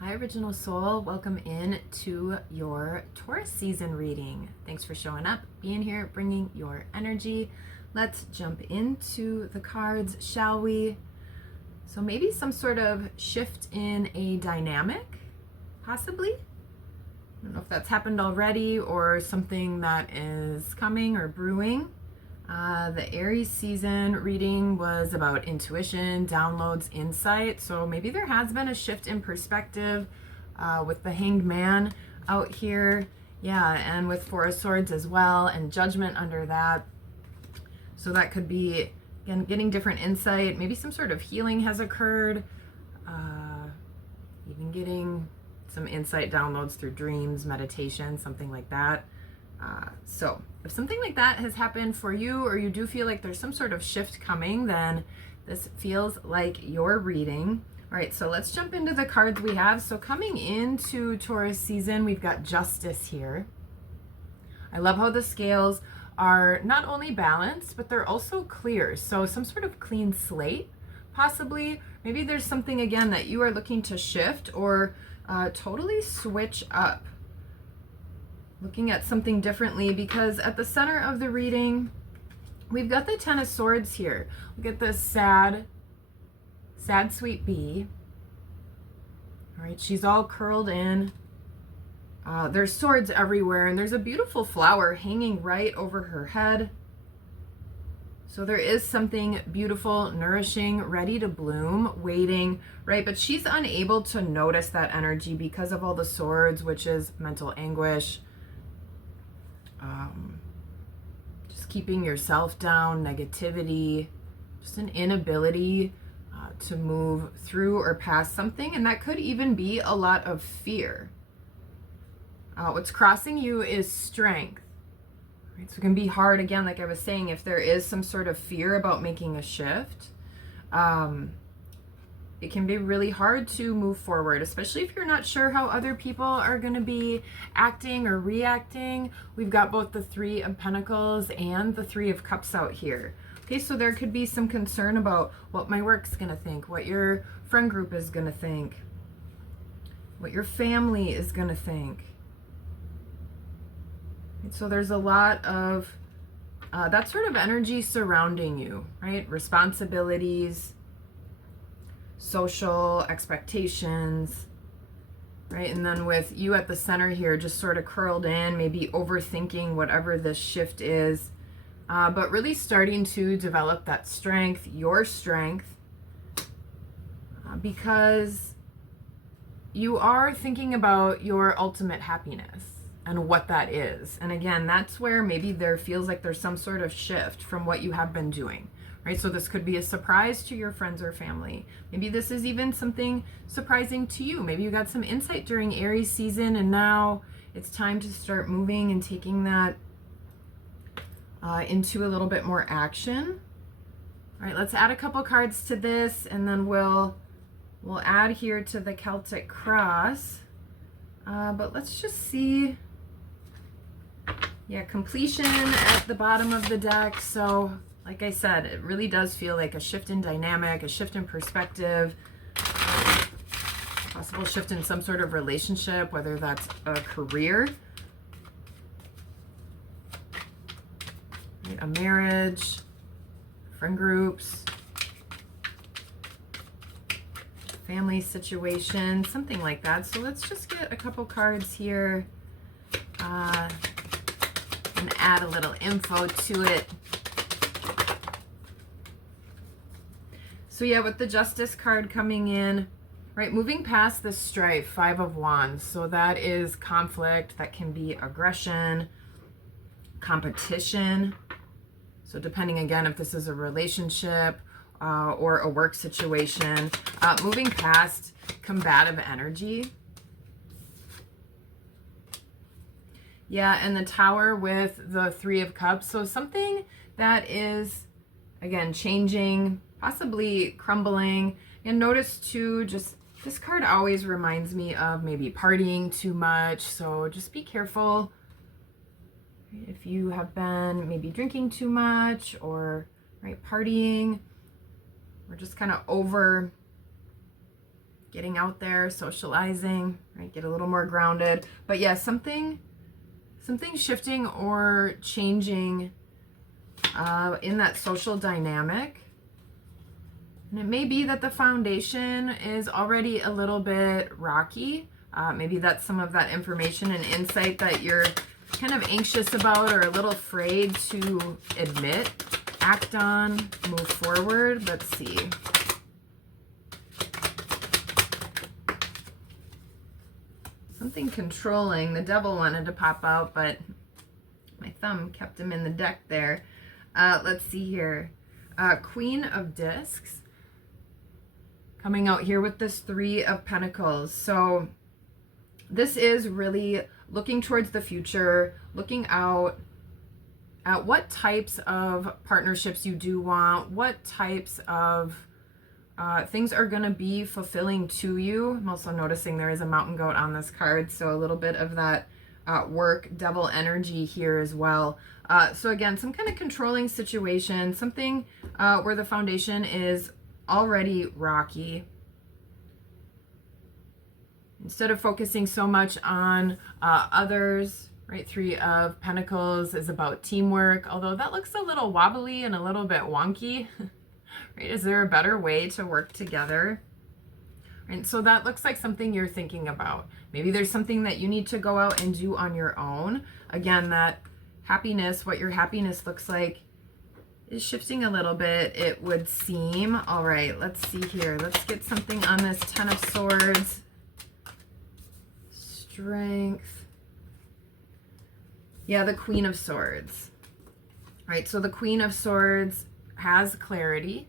Hi, Original Soul. Welcome in to your Taurus season reading. Thanks for showing up, being here, bringing your energy. Let's jump into the cards, shall we? So maybe some sort of shift in a dynamic, possibly. I don't know if that's happened already or something that is coming or brewing. The Aries season reading was about intuition, downloads, insight. So maybe there has been a shift in perspective with the Hanged Man out here. Yeah, and with Four of Swords as well, and Judgment under that. So that could be, again, getting different insight. Maybe some sort of healing has occurred. Even getting some insight downloads through dreams, meditation, something like that. So if something like that has happened for you, or you do feel like there's some sort of shift coming, then this feels like your reading. All right, so let's jump into the cards we have. So coming into Taurus season, we've got Justice here. I love how the scales are not only balanced, but they're also clear. So some sort of clean slate, possibly. Maybe there's something, again, that you are looking to shift or totally switch up. Looking at something differently, because at the center of the reading, we've got the Ten of Swords here. Look at this sad sweet bee. All right, she's all curled in. There's swords everywhere, and there's a beautiful flower hanging right over her head. So there is something beautiful, nourishing, ready to bloom, waiting, right? But she's unable to notice that energy because of all the swords, which is mental anguish. Just keeping yourself down, negativity, just an inability to move through or past something. And that could even be a lot of fear. What's crossing you is strength. Right? So it can be hard, again, like I was saying, if there is some sort of fear about making a shift. It can be really hard to move forward, especially if you're not sure how other people are going to be acting or reacting. We've got both the Three of Pentacles and the Three of Cups out here. Okay, so there could be some concern about what my work's going to think, what your friend group is going to think, what your family is going to think. So there's a lot of that sort of energy surrounding you, right? Responsibilities, social expectations, right? And then with you at the center here, just sort of curled in, maybe overthinking whatever this shift is, but really starting to develop that strength, your strength, because you are thinking about your ultimate happiness and what that is. And again, that's where maybe there feels like there's some sort of shift from what you have been doing. Right? So this could be a surprise to your friends or family. Maybe this is even something surprising to you. Maybe you got some insight during Aries season, and now it's time to start moving and taking that into a little bit more action. All right, let's add a couple cards to this, and then we'll add here to the Celtic cross. But let's just see. Yeah, completion at the bottom of the deck. So like I said, it really does feel like a shift in dynamic, a shift in perspective, possible shift in some sort of relationship, whether that's a career, a marriage, friend groups, family situation, something like that. So let's just get a couple cards here and add a little info to it. So yeah, with the Justice card coming in, right, moving past the strife, Five of Wands. So that is conflict, that can be aggression, competition. So depending, again, if this is a relationship or a work situation, moving past combative energy. Yeah, and the Tower with the Three of Cups. So something that is, again, changing, possibly crumbling. And notice too, just this card always reminds me of maybe partying too much. So just be careful if you have been maybe drinking too much, or right, partying, or just kind of over getting out there, socializing, right? Get a little more grounded. But yeah, something shifting or changing in that social dynamic. And it may be that the foundation is already a little bit rocky. Maybe that's some of that information and insight that you're kind of anxious about or a little afraid to admit, act on, move forward. Let's see. Something controlling. The devil wanted to pop out, but my thumb kept him in the deck there. Let's see here. Queen of Discs. Coming out here with this Three of Pentacles. So this is really looking towards the future, looking out at what types of partnerships you do want, what types of things are going to be fulfilling to you. I'm also noticing there is a mountain goat on this card, so a little bit of that work devil energy here as well. So again, some kind of controlling situation, something where the foundation is already rocky. Instead of focusing so much on others, right? Three of Pentacles is about teamwork, although that looks a little wobbly and a little bit wonky. Right? Is there a better way to work together? And so that looks like something you're thinking about. Maybe there's something that you need to go out and do on your own. Again, that happiness, what your happiness looks like, is shifting a little bit, it would seem. All right, let's see here. Let's get something on this Ten of Swords. Strength. Yeah, the Queen of Swords. Right, so the Queen of Swords has clarity.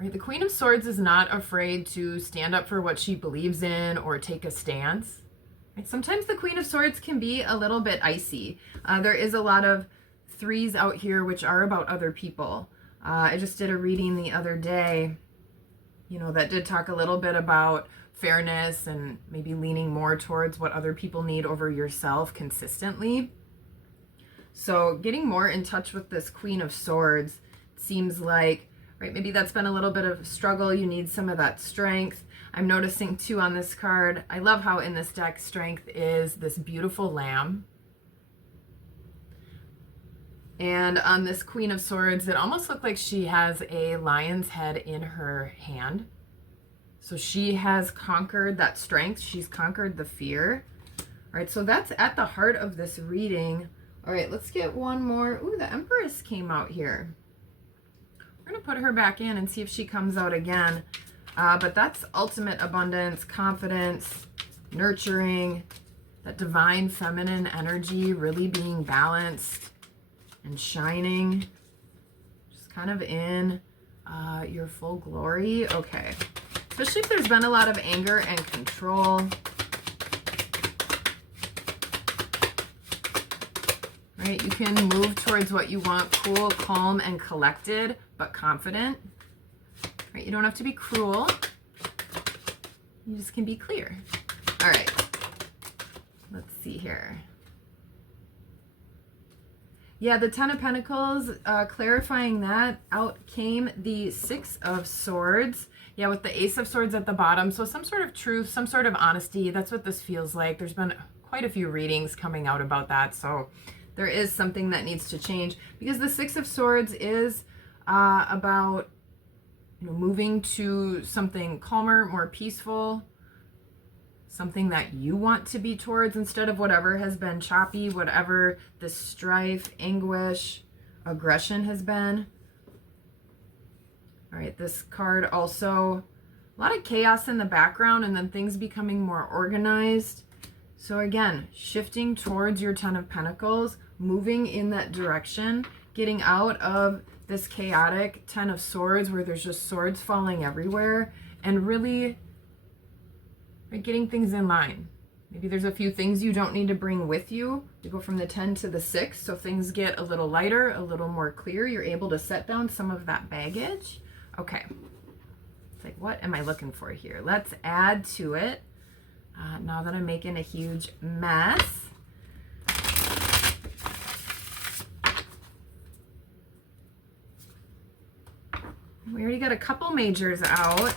Right, the Queen of Swords is not afraid to stand up for what she believes in or take a stance. Right, sometimes the Queen of Swords can be a little bit icy. There is a lot of threes out here which are about other people. I just did a reading the other day, you know, that did talk a little bit about fairness and maybe leaning more towards what other people need over yourself consistently. So getting more in touch with this Queen of Swords seems like, right, maybe that's been a little bit of struggle. You need some of that strength. I'm noticing too on this card, I love how in this deck strength is this beautiful lamb. And on this Queen of Swords, it almost looked like she has a lion's head in her hand. So she has conquered that strength. She's conquered the fear. All right, so that's at the heart of this reading. All right, let's get one more. Ooh, the Empress came out here. We're going to put her back in and see if she comes out again. But that's ultimate abundance, confidence, nurturing, that divine feminine energy really being balanced and shining, just kind of in your full glory. Okay, especially if there's been a lot of anger and control. Right, you can move towards what you want, cool, calm, and collected, but confident. Right, you don't have to be cruel. You just can be clear. All right, let's see here. Yeah, the Ten of Pentacles, clarifying that, out came the Six of Swords. Yeah, with the Ace of Swords at the bottom. So some sort of truth, some sort of honesty. That's what this feels like. There's been quite a few readings coming out about that. So there is something that needs to change, because the Six of Swords is about, you know, moving to something calmer, more peaceful, something that you want to be towards instead of whatever has been choppy, whatever the strife, anguish, aggression has been. All right, this card also, a lot of chaos in the background and then things becoming more organized. So again, shifting towards your Ten of Pentacles, moving in that direction, getting out of this chaotic Ten of Swords where there's just swords falling everywhere, and really getting things in line. Maybe there's a few things you don't need to bring with you to go from the 10 to the 6, so things get a little lighter, a little more clear. You're able to set down some of that baggage. Okay, it's like, what am I looking for here? Let's add to it. Now that I'm making a huge mess. We already got a couple majors out.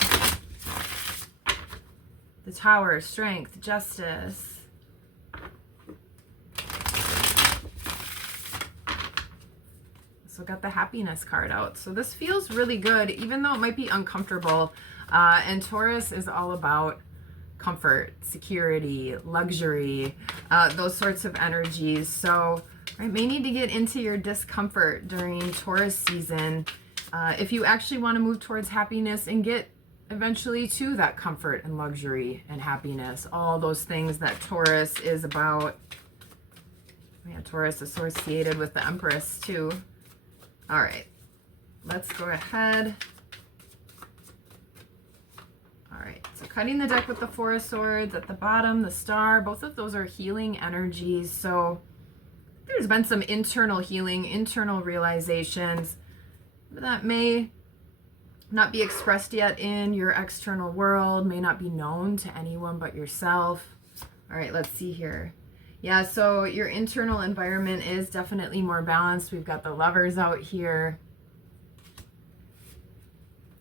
the Tower, Strength, Justice. So got the Happiness card out. So this feels really good, even though it might be uncomfortable. And Taurus is all about comfort, security, luxury, those sorts of energies. So I may need to get into your discomfort during Taurus season if you actually want to move towards happiness and get eventually to that comfort and luxury and happiness, all those things that Taurus is about. Yeah, Taurus associated with the Empress too. All right, let's go ahead. All right, so cutting the deck with the Four of Swords at the bottom, the Star, both of those are healing energies. So there's been some internal healing, internal realizations that may not be expressed yet in your external world, may not be known to anyone but yourself. All right, let's see here. Yeah, so your internal environment is definitely more balanced. We've got the Lovers out here.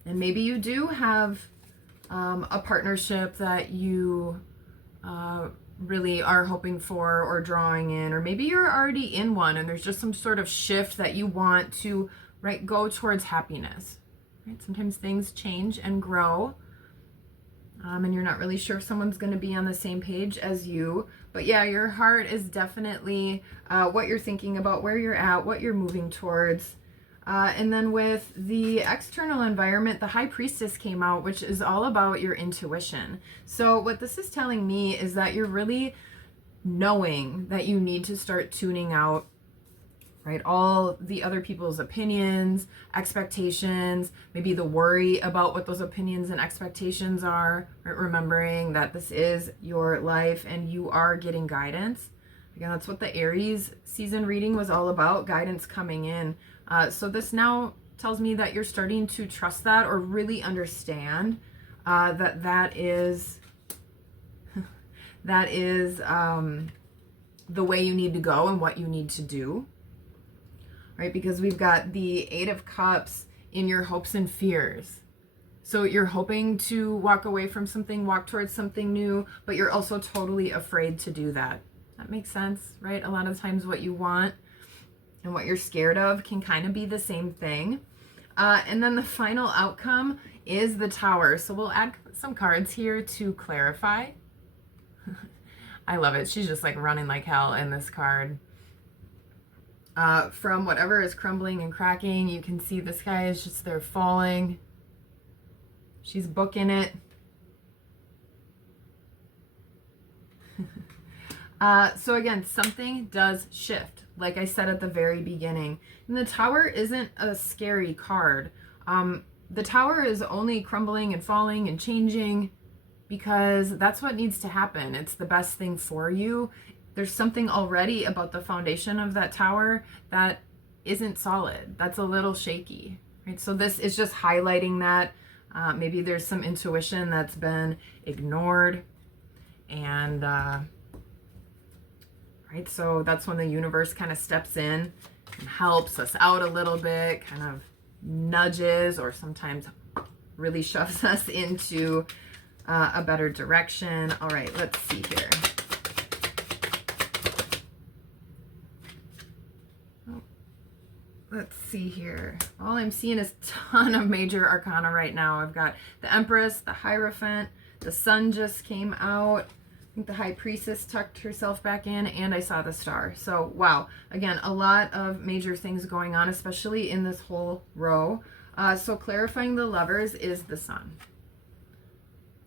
And maybe you do have a partnership that you really are hoping for or drawing in, or maybe you're already in one and there's just some sort of shift that you want to, right, go towards happiness. Right? Sometimes things change and grow. And you're not really sure if someone's going to be on the same page as you. But yeah, your heart is definitely what you're thinking about, where you're at, what you're moving towards. And then with the external environment, the High Priestess came out, which is all about your intuition. So what this is telling me is that you're really knowing that you need to start tuning out, right, all the other people's opinions, expectations, maybe the worry about what those opinions and expectations are, right? Remembering that this is your life and you are getting guidance. Again, that's what the Aries season reading was all about, guidance coming in. So this now tells me that you're starting to trust that, or really understand that is the way you need to go and what you need to do. Right, because we've got the Eight of Cups in your hopes and fears. So you're hoping to walk away from something, walk towards something new, but you're also totally afraid to do that. That makes sense, right? A lot of times what you want and what you're scared of can kind of be the same thing. And then the final outcome is the Tower. So we'll add some cards here to clarify. I love it. She's just like running like hell in this card. From whatever is crumbling and cracking, you can see the sky is just there falling. She's booking it. So again, something does shift, like I said at the very beginning. And the Tower isn't a scary card. The Tower is only crumbling and falling and changing because that's what needs to happen. It's the best thing for you. There's something already about the foundation of that Tower that isn't solid. That's a little shaky, right? So this is just highlighting that. Maybe there's some intuition that's been ignored. And, right, so that's when the universe kind of steps in and helps us out a little bit, kind of nudges, or sometimes really shoves us into a better direction. All right, let's see here. Let's see here. All I'm seeing is a ton of major arcana right now. I've got the Empress, the Hierophant, the Sun just came out. I think the High Priestess tucked herself back in, and I saw the Star. So, wow. Again, a lot of major things going on, especially in this whole row. So clarifying the Lovers is the Sun.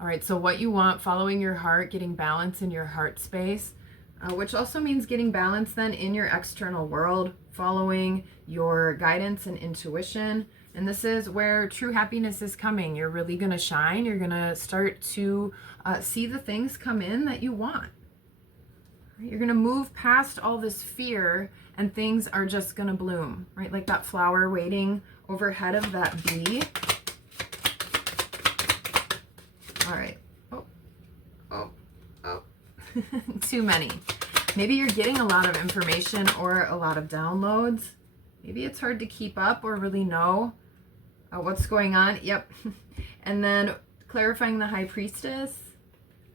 All right, so what you want, following your heart, getting balance in your heart space, which also means getting balance then in your external world, following your guidance and intuition. And this is where true happiness is coming. You're really going to shine. You're going to start to see the things come in that you want. You're going to move past all this fear and things are just going to bloom, right? Like that flower waiting overhead of that bee. All right. Oh. Too many. Maybe you're getting a lot of information or a lot of downloads. Maybe it's hard to keep up or really know what's going on. Yep. And then clarifying the High Priestess.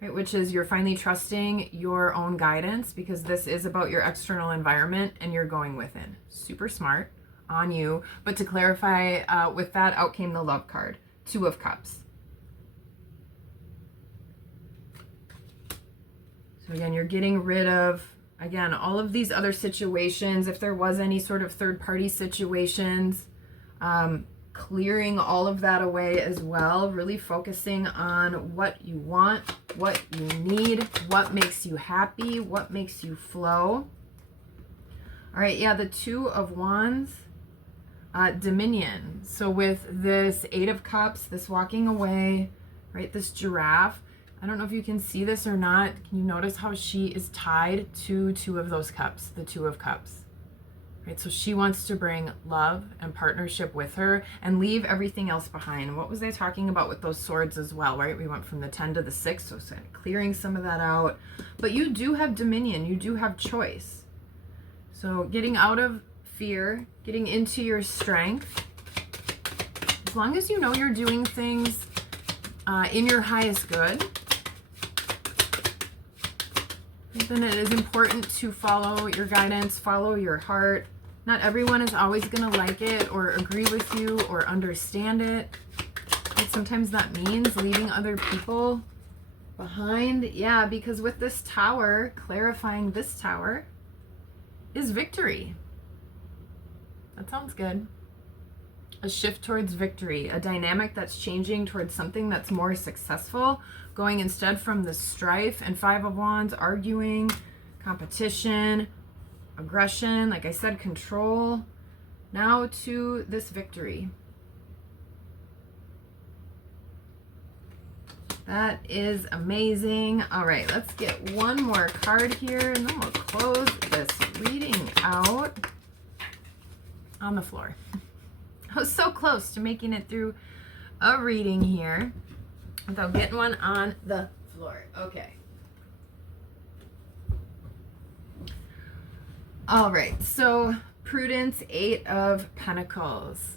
right? Which is you're finally trusting your own guidance, because this is about your external environment and you're going within. Super smart on you. But to clarify, with that, out came the love card, Two of Cups. So again, you're getting rid of, again, all of these other situations. If there was any sort of third-party situations, clearing all of that away as well. Really focusing on what you want, what you need, what makes you happy, what makes you flow. All right, yeah, the Two of Wands, Dominion. So with this Eight of Cups, this walking away, right, this giraffe, I don't know if you can see this or not. Can you notice how she is tied to two of those cups, the Two of Cups? Right, so she wants to bring love and partnership with her and leave everything else behind. What was I talking about with those swords as well, right? We went from the 10 to the 6, so clearing some of that out. But you do have dominion. You do have choice. So getting out of fear, getting into your strength. As long as you know you're doing things in your highest good, then it is important to follow your guidance, follow your heart. Not everyone is always going to like it or agree with you or understand it. And sometimes that means leaving other people behind. Yeah, because with this Tower, clarifying this Tower is victory. That sounds good. A shift towards victory, a dynamic that's changing towards something that's more successful, going instead from the strife and Five of Wands, arguing, competition, aggression, like I said, control, now to this victory. That is amazing. All right, let's get one more card here and then we'll close this reading out on the floor. I was so close to making it through a reading here without getting one on the floor. Okay. All right, so Prudence, Eight of Pentacles.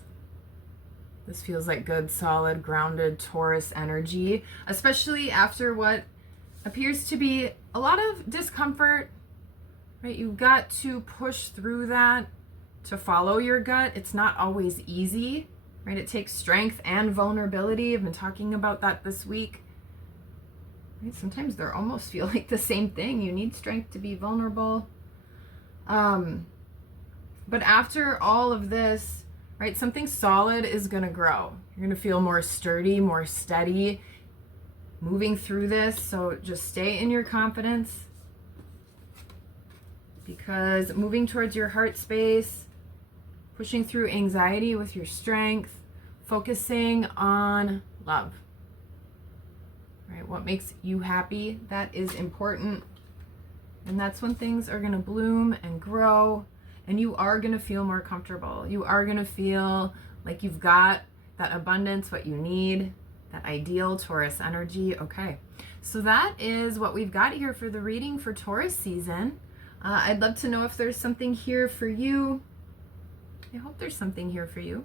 This feels like good, solid, grounded Taurus energy, especially after what appears to be a lot of discomfort, right? You've got to push through that to follow your gut. It's not always easy, right? It takes strength and vulnerability. I've been talking about that this week. Right? Sometimes they almost feel like the same thing. You need strength to be vulnerable. But after all of this, right, something solid is going to grow. You're going to feel more sturdy, more steady moving through this. So just stay in your confidence, because moving towards your heart space, pushing through anxiety with your strength, focusing on love, right? What makes you happy, that is important. And that's when things are going to bloom and grow, and you are going to feel more comfortable. You are going to feel like you've got that abundance, what you need, that ideal Taurus energy. Okay, so that is what we've got here for the reading for Taurus season. I'd love to know if there's something here for you. I hope there's something here for you.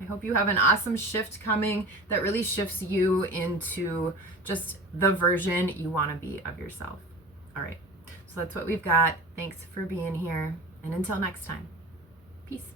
I hope you have an awesome shift coming that really shifts you into just the version you want to be of yourself. All right. So that's what we've got. Thanks for being here. And until next time, peace.